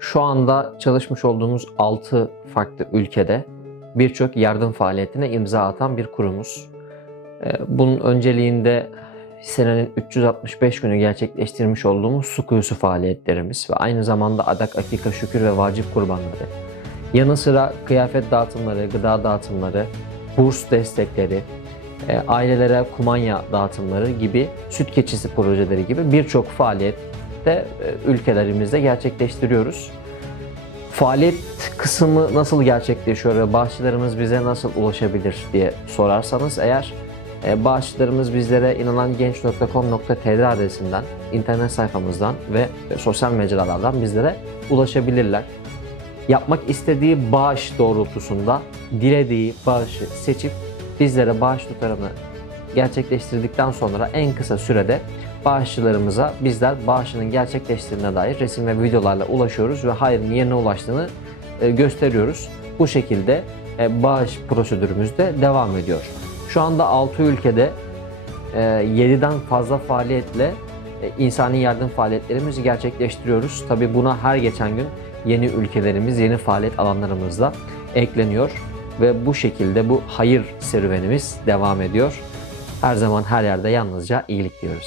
Şu anda çalışmış olduğumuz 6 farklı ülkede birçok yardım faaliyetine imza atan bir kurumuz. Ee, Bunun önceliğinde senenin 365 günü gerçekleştirmiş olduğumuz su kuyusu faaliyetlerimiz ve aynı zamanda adak, akika, şükür ve vacip kurbanları. Yanı sıra kıyafet dağıtımları, gıda dağıtımları, burs destekleri, e, ailelere kumanya dağıtımları gibi süt keçisi projeleri gibi birçok faaliyette e, ülkelerimizde gerçekleştiriyoruz. Faaliyet kısmı nasıl gerçekleşiyor ve bağışçılarımız bize nasıl ulaşabilir diye sorarsanız eğer e, bağışçılarımız bizlere inanangenç.com.tr adresinden, internet sayfamızdan ve sosyal mecralardan bizlere ulaşabilirler. Yapmak istediği bağış doğrultusunda dilediği bağışı seçip bizlere bağış tutarını gerçekleştirdikten sonra en kısa sürede bağışçılarımıza bizler bağışının gerçekleştiğine dair resim ve videolarla ulaşıyoruz ve hayrın yerine ulaştığını e, gösteriyoruz. Bu şekilde e, bağış prosedürümüz de devam ediyor. Şu anda 6 ülkede e, 7'den fazla faaliyetle e, insani yardım faaliyetlerimizi gerçekleştiriyoruz. Tabi buna her geçen gün yeni ülkelerimiz, yeni faaliyet alanlarımız da ekleniyor ve bu şekilde bu hayır serüvenimiz devam ediyor. Her zaman her yerde yalnızca iyilik diyoruz.